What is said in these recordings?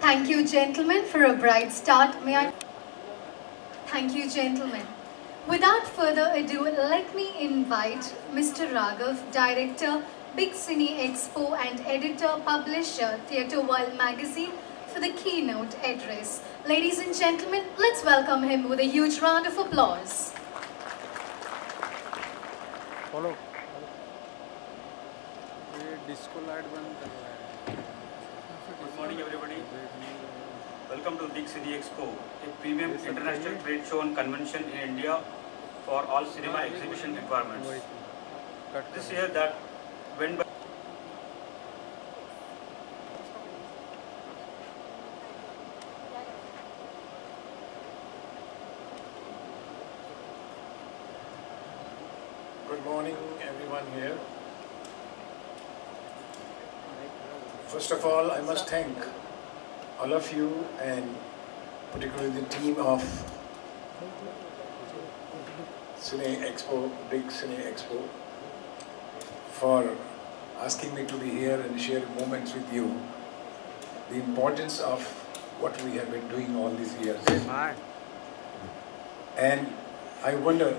Thank you, gentlemen, for a bright start. May I? Thank you, gentlemen. Without further ado, let me invite Mr. Raghav, Director, Big Cine Expo and Editor, Publisher, Theatre World Magazine, for the keynote address. Ladies and gentlemen, let's welcome him with a huge round of applause. Follow. Disco light बंद कर रहा है. Good morning, everybody. Welcome to Big Cine Expo, a premium international trade show and convention in India for all cinema exhibition requirements. This year that went by. Good morning, everyone here. First of all, I must thank all of you and particularly the team of Cine Expo, Big Cine Expo, for asking me to be here and share moments with you. The importance of what we have been doing all these years. And I wonder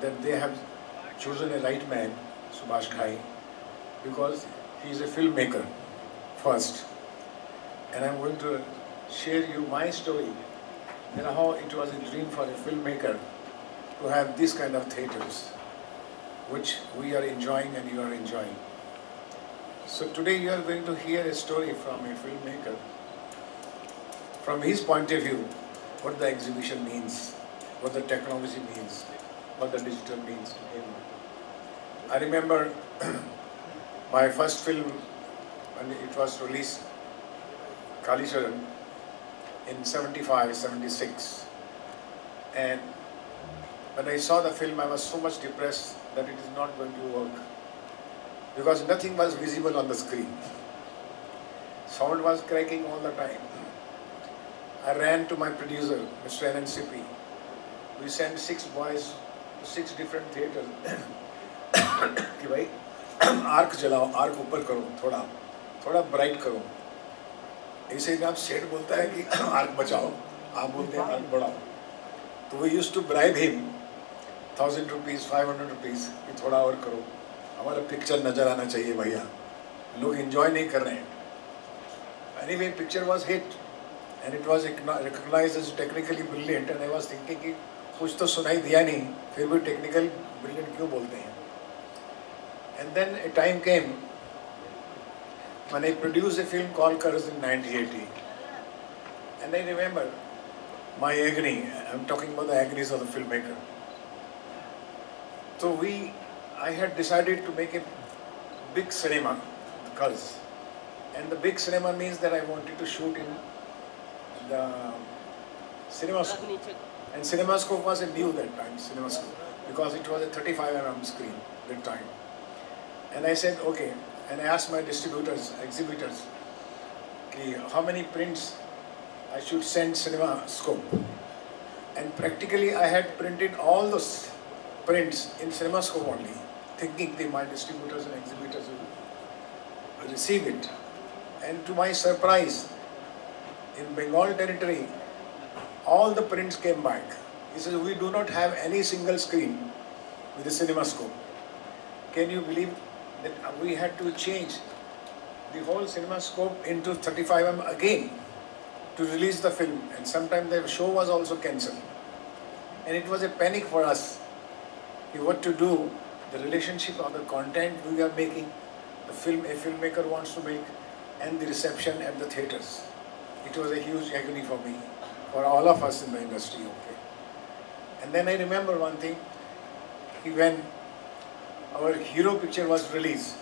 that they have chosen a right man, Subhash Ghai, because he is a filmmaker first. And I'm going to share you my story and how it was a dream for a filmmaker to have this kind of theatres, which we are enjoying and you are enjoying. So today you are going to hear a story from a filmmaker, from his point of view, what the exhibition means, what the technology means, what the digital means to him. I remember my first film when it was released, Kalicharan, in 75, 76. And when I saw the film, I was so much depressed that it is not going to work, because nothing was visible on the screen. Sound was cracking all the time. I ran to my producer, Mr. Anand Sippy. We sent 6 boys to 6 different theatres. कि भाई आर्क जलाओ, आर्क ऊपर करो, थोड़ा ब्राइट करो. ऐसे ही आप सेट बोलता है कि आर्क बचाओ, आप बोलते हैं आर्क बढ़ाओ. तो we used to bribe him 1000 rupees, 500 rupees कि थोड़ा और करो, हमारा पिक्चर नजर आना चाहिए भैया, लोग एंजॉय नहीं कर रहे हैं. Anyway, picture was hit and it was recognized as technically brilliant, and I was thinking कि कुछ तो सुनाई दिया नहीं, फिर भी technical brilliant क्यों बोलते हैं. And then a time came when I produced a film called Curse in 1980. And I remember my agony. I'm talking about the agonies of the filmmaker. So I had decided to make a big cinema, Curse. And the big cinema means that I wanted to shoot in the CinemaScope. And CinemaScope was a new that time, CinemaScope, because it was a 35mm screen that time. And I said, okay, and I asked my distributors, exhibitors, how many prints I should send CinemaScope. And practically I had printed all those prints in CinemaScope only, thinking that my distributors and exhibitors will receive it. And to my surprise, in Bengal territory, all the prints came back. He says, we do not have any single screen with a CinemaScope. Can you believe that we had to change the whole CinemaScope into 35mm again to release the film, and sometimes the show was also cancelled. And it was a panic for us, what to do, the relationship of the content we are making, the film a filmmaker wants to make, and the reception at the theatres. It was a huge agony for me, for all of us in the industry. Okay. And then I remember one thing, when our hero picture was released,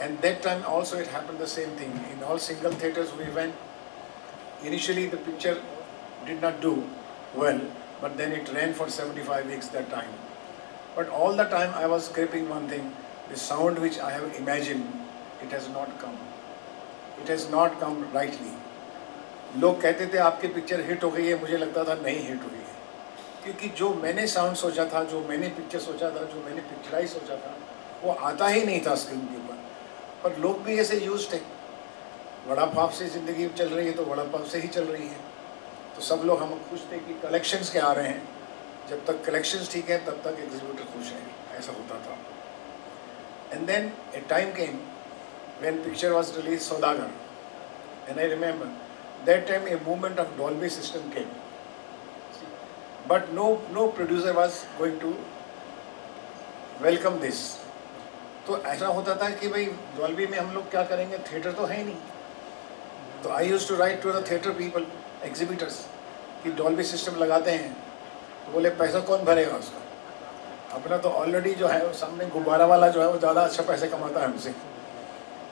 and that time also it happened the same thing. In all single theatres we went. Initially the picture did not do well, but then it ran for 75 weeks that time. But all the time I was scraping one thing, the sound which I have imagined, it has not come. It has not come rightly. लोग कहते थे आपकी picture hit हो गई है, मुझे लगता था नहीं हिट हुई है, क्योंकि जो मैंने साउंड सोचा था, जो मैंने पिक्चर सोचा था, जो मैंने पिक्चराइज सोचा था, वो आता ही नहीं था स्क्रीन के ऊपर. पर लोग भी ऐसे यूज्ड थे. वड़ा पाव से ज़िंदगी चल रही है तो वड़ा पाव से ही चल रही है। तो सब लोग हम खुश थे कि कलेक्शंस क्या आ रहे हैं, जब तक कलेक्शंस ठीक है तब तक एग्जीक्यूटिव खुश हैं, ऐसा होता था। And then a time came when picture was release Saudagar, and I remember that time a movement of Dolby system came, but no producer was going to welcome this. तो ऐसा होता था कि भाई डॉल्बी में हम लोग क्या करेंगे, थिएटर तो है ही नहीं। तो I used to write to the theatre people, exhibitors, कि डॉल्बी सिस्टम लगाते हैं। तो बोले पैसा कौन भरेगा उसका, अपना तो ऑलरेडी जो है सामने गुब्बारा वाला जो है वो ज़्यादा अच्छा पैसे कमाता है हमसे।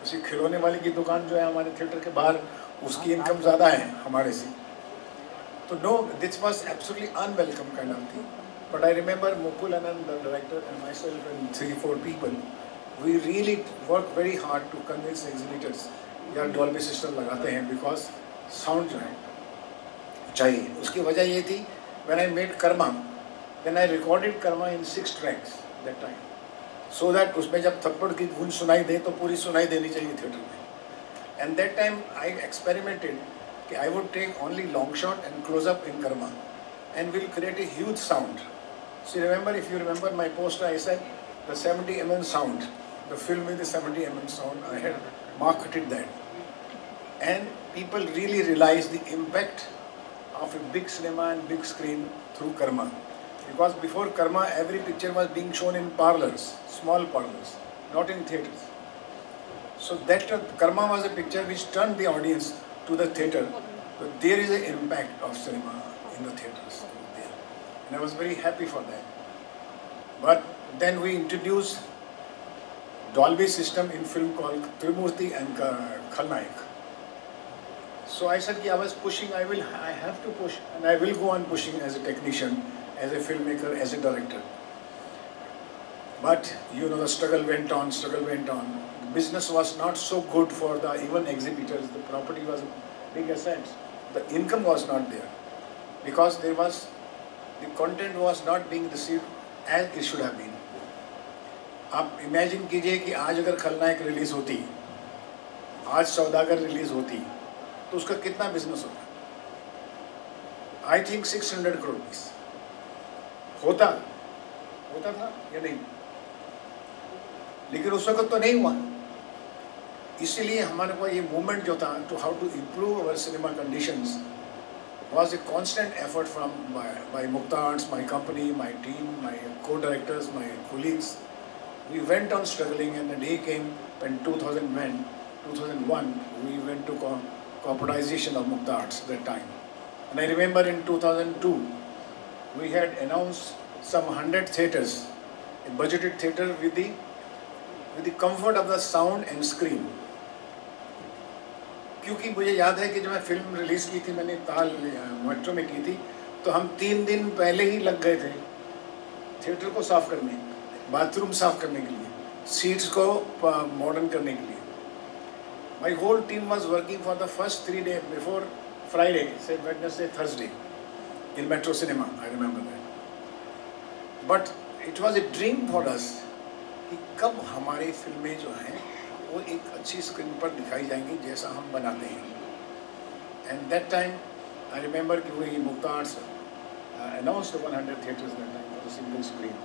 उसी खिलौने वाले की दुकान जो है हमारे थिएटर के बाहर, उसकी इनकम ज़्यादा है हमारे से। तो no, this was absolutely unwelcome kind of thing. But I remember Mukul Anand the director and myself and 3-4 people, we really work very hard to convince exhibitors या डॉल्बी सिस्टम लगाते हैं, बिकॉज साउंड जो है चाहिए। उसकी वजह ये थी, when I made Karma, then I recorded Karma in 6 tracks that time, so that उसमें जब थप्पड़ की गूंज सुनाई दे तो पूरी सुनाई देनी चाहिए थिएटर में। And that time I experimented कि I would take only long shot and close up in Karma and will create a huge sound. So remember, if you remember my poster, I said the 70 mm sound, the film with the 70 mm sound, I had marketed that. And people really realized the impact of a big cinema and big screen through Karma. Because before Karma, every picture was being shown in parlors, small parlors, not in theatres. So that Karma was a picture which turned the audience to the theatre. So there is an impact of cinema in the theatres. And I was very happy for that. But then we introduced Dolby system in film called Trimurti and Khalnaik. So I said, I was pushing, I have to push, and I will go on pushing as a technician, as a filmmaker, as a director. But you know, the struggle went on. The business was not so good for the even exhibitors. The property was a big asset. The income was not there because the content was not being received as it should have been. आप इमेजिन कीजिए कि आज अगर खलनायक रिलीज होती, आज सौदागर रिलीज होती, तो उसका कितना बिजनेस होता? आई थिंक 600 करोड़ होता था या नहीं? लेकिन उस वक्त तो नहीं हुआ। इसीलिए हमारे पास ये मूवमेंट जो था, to how to improve our cinema conditions, was a constant effort from by Mukta Arts, my company, my team, my co-directors, my colleagues. We went on struggling, and the day came when 2001, we went to corporatization of Mukta Arts that time. And I remember in 2002, we had announced some 100 theatres, a budgeted theatre with the comfort of the sound and screen. क्योंकि मुझे याद है कि जब मैं film release की थी, मैंने ताल मेट्रो में की थी, तो हम 3 दिन पहले ही लग गए थे थिएटर को साफ़ करने, बाथरूम साफ़ करने के लिए, सीट्स को मॉडर्न करने के लिए. My whole team was working for the first 3 days before Friday से Wednesday Thursday in Metro cinema. I remember that. But it was a dream for us कि कब हमारी फिल्में जो हैं वो एक अच्छी स्क्रीन पर दिखाई जाएंगी जैसा हम बनाते हैं. And that time I remember कि वही मुक्ता arts announced 100 theatres that time for a single screen.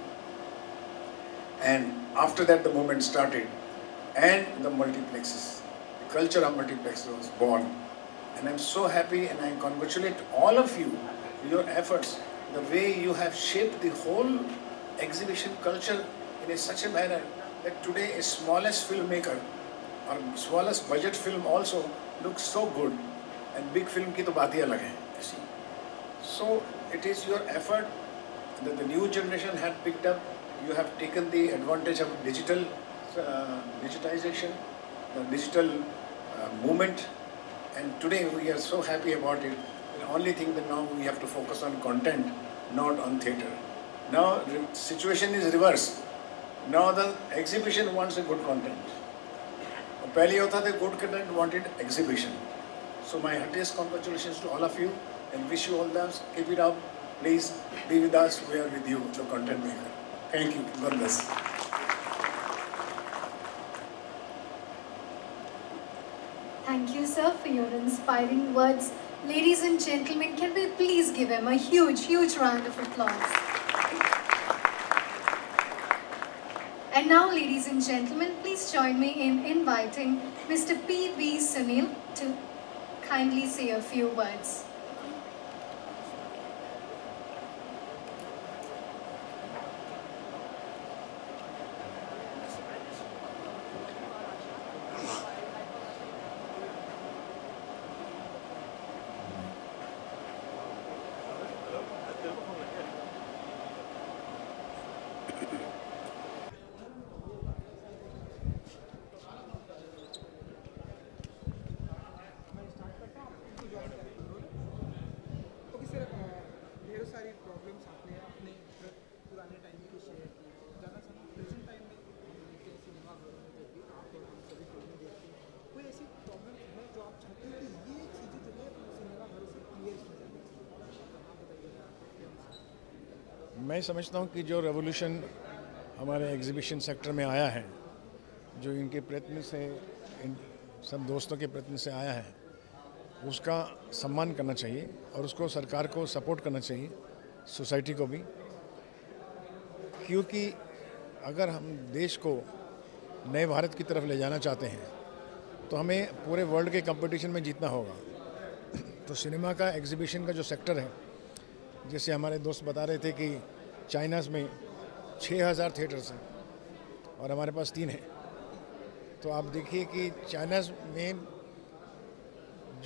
And after that the movement started, and the multiplexes, the culture of multiplex was born. And I'm so happy, and I congratulate all of you, your efforts, the way you have shaped the whole exhibition culture in such a manner that today a smallest filmmaker or smallest budget film also looks so good, and big film की तो बात ही अलग है. You see, so it is your effort that the new generation had picked up. You have taken the advantage of digitization, the digital movement, and today we are so happy about it. The only thing that now we have to focus on content, not on theatre. Now the situation is reverse. Now the exhibition wants a good content. पहले होता था good content wanted exhibition. So my heartiest congratulations to all of you, and wish you all the best. Keep it up. Please be with us. We are with you, the content maker. Thank you. God bless. Thank you, sir, for your inspiring words. Ladies and gentlemen, can we please give him a huge, huge round of applause? And now, ladies and gentlemen, please join me in inviting Mr. P.V. Sunil to kindly say a few words. मैं समझता हूँ कि जो रेवोल्यूशन हमारे exhibition sector में आया है, जो इनके प्रयत्न से, इन सब दोस्तों के प्रयत्न से आया है, उसका सम्मान करना चाहिए और उसको सरकार को सपोर्ट करना चाहिए, सोसाइटी को भी, क्योंकि अगर हम देश को नए भारत की तरफ ले जाना चाहते हैं तो हमें पूरे वर्ल्ड के कंपटीशन में जीतना होगा। तो सिनेमा का एग्जीबिशन का जो सेक्टर है, जैसे हमारे दोस्त बता रहे थे कि चाइना में 6000 थिएटर्स हैं और हमारे पास 3 हैं, तो आप देखिए कि चाइना में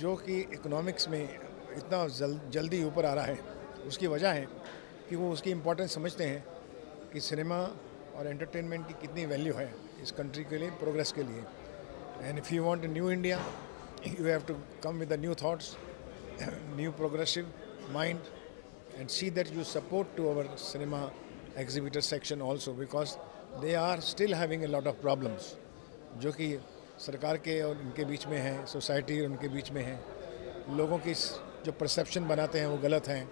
जो कि इकोनॉमिक्स में इतना जल्दी ऊपर आ रहा है, उसकी वजह है कि वो उसकी इम्पोर्टेंस समझते हैं कि सिनेमा और एंटरटेनमेंट की कितनी वैल्यू है इस कंट्री के लिए, प्रोग्रेस के लिए। And if you want a new India, you have to come with the new thoughts, new progressive mind, and see that you support to our cinema exhibitor section also, because they are still having a lot of problems जो कि सरकार के और उनके बीच में है, सोसाइटी और उनके बीच में है। लोगों की जो परसेप्शन बनाते हैं वो गलत हैं,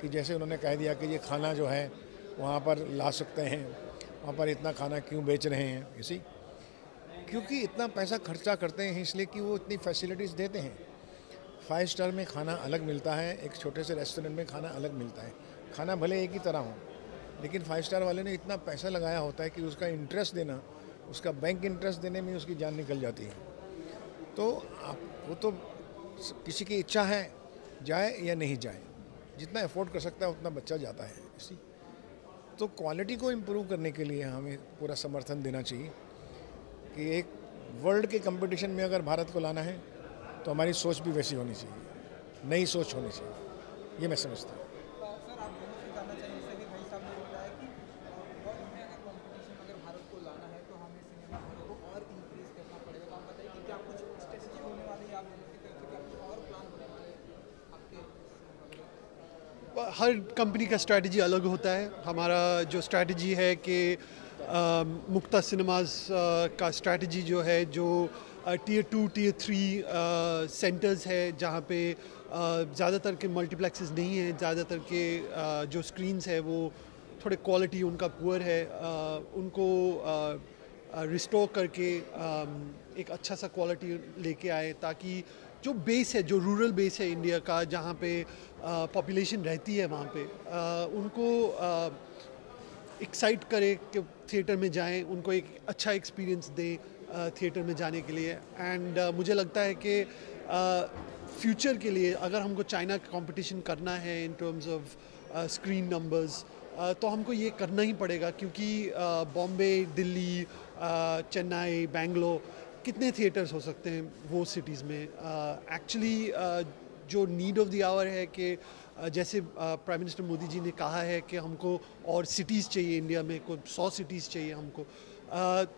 कि जैसे उन्होंने कह दिया कि ये खाना जो है वहाँ पर ला सकते हैं, वहाँ पर इतना खाना क्यों बेच रहे हैं, इसी क्योंकि इतना पैसा खर्चा करते हैं इसलिए कि वो इतनी फैसिलिटीज़ देते हैं। 5 स्टार में खाना अलग मिलता है, एक छोटे से रेस्टोरेंट में खाना अलग मिलता है। खाना भले एक ही तरह हो, लेकिन 5 स्टार वाले ने इतना पैसा लगाया होता है कि उसका इंटरेस्ट देना, उसका बैंक इंटरेस्ट देने में उसकी जान निकल जाती है। तो आप वो तो किसी की इच्छा है जाए या नहीं जाए, जितना अफोर्ड कर सकता है उतना बच्चा जाता है। इसी तो क्वालिटी को इम्प्रूव करने के लिए हमें पूरा समर्थन देना चाहिए कि एक वर्ल्ड के कंपटीशन में अगर भारत को लाना है तो हमारी सोच भी वैसी होनी चाहिए, नई सोच होनी चाहिए, ये मैं समझता हूँ। सर, आप दोनों से जानना चाहिए, जैसे कि भाई साहब ने बताया कि वर्ल्ड में अगर कंपटीशन अगर भारत को लाना है तो हमें सिनेमा घरों को और इंक्रीज करना पड़ेगा। तो आप बताइए कि क्या कुछ स्ट्रेटजी होने वाली है आप दोनों की तरफ से, क्या कुछ और प्लान होने वाले हैं आपके? हर कंपनी का स्ट्रैटेजी अलग होता है। हमारा जो स्ट्रैटेजी है कि मुक्ता सिनेमाज का स्ट्रैटेजी जो है, जो टियर 2 टियर 3 सेंटर्स है, जहाँ पे ज़्यादातर के मल्टीप्लेक्सेस नहीं हैं, ज़्यादातर के जो स्क्रीन्स है वो थोड़े क्वालिटी उनका पुअर है, उनको रिस्टोर करके एक अच्छा सा क्वालिटी लेके आए, ताकि जो बेस है, जो रूरल बेस है इंडिया का, जहाँ पे पॉपुलेशन रहती है, वहाँ पे उनको एक्साइट करे कि थिएटर में जाएं, उनको एक अच्छा एक्सपीरियंस दें थिएटर में जाने के लिए। एंड मुझे लगता है कि फ्यूचर के लिए अगर हमको चाइना का कंपटीशन करना है in terms of screen numbers, तो हमको ये करना ही पड़ेगा, क्योंकि बॉम्बे, दिल्ली, चेन्नई, बेंगलोर, कितने थिएटर्स हो सकते हैं वो सिटीज़ में। एक्चुअली जो नीड ऑफ द आवर है कि जैसे प्राइम मिनिस्टर मोदी जी ने कहा है कि हमको और सिटीज़ चाहिए इंडिया में, कोई 100 सिटीज़ चाहिए हमको,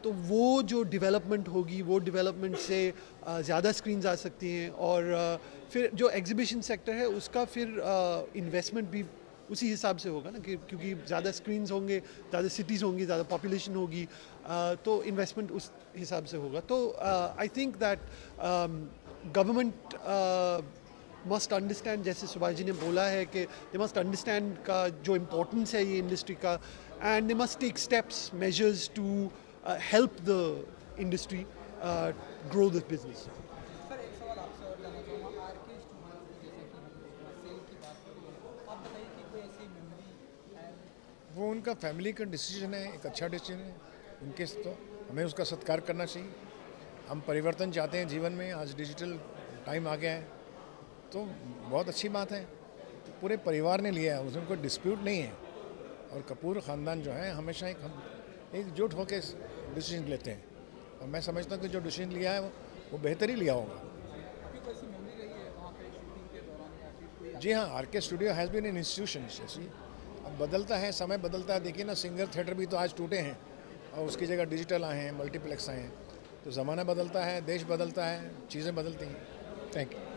तो वो जो डेवलपमेंट होगी, वो डेवलपमेंट से ज़्यादा स्क्रीन्स आ सकती हैं, और फिर जो एग्जीबिशन सेक्टर है उसका फिर इन्वेस्टमेंट भी उसी हिसाब से होगा ना, कि क्योंकि ज़्यादा स्क्रीन्स होंगे, ज़्यादा सिटीज़ होंगी, ज़्यादा पॉपुलेशन होगी, तो इन्वेस्टमेंट उस हिसाब से होगा। तो I think that government must understand, जैसे सुभाष जी ने बोला है कि दे मस्ट अंडरस्टैंड का जो इम्पोर्टेंस है ये इंडस्ट्री का, and they must take steps, measures to help the industry grow this business. Sir, एक वो उनका फैमिली का डिसीजन है, एक अच्छा डिसीजन है उनके, तो हमें उसका सत्कार करना चाहिए। हम परिवर्तन चाहते हैं जीवन में, आज डिजिटल टाइम आ गया है तो बहुत अच्छी बात है। तो पूरे परिवार ने लिया है, उसमें कोई डिस्प्यूट नहीं है। और कपूर ख़ानदान जो है हमेशा एकजुट होकर डिसीजन लेते हैं, और मैं समझता हूँ कि जो डिसीजन लिया है वो बेहतर ही लिया होगा। जी हाँ, RK studio has been an institution. जैसी अब बदलता है, समय बदलता है। देखिए ना, सिंगर थिएटर भी तो आज टूटे हैं और उसकी जगह डिजिटल आए हैं, मल्टीप्लेक्स आए हैं। तो ज़माना बदलता है, देश बदलता है, चीज़ें बदलती हैं। Thank you.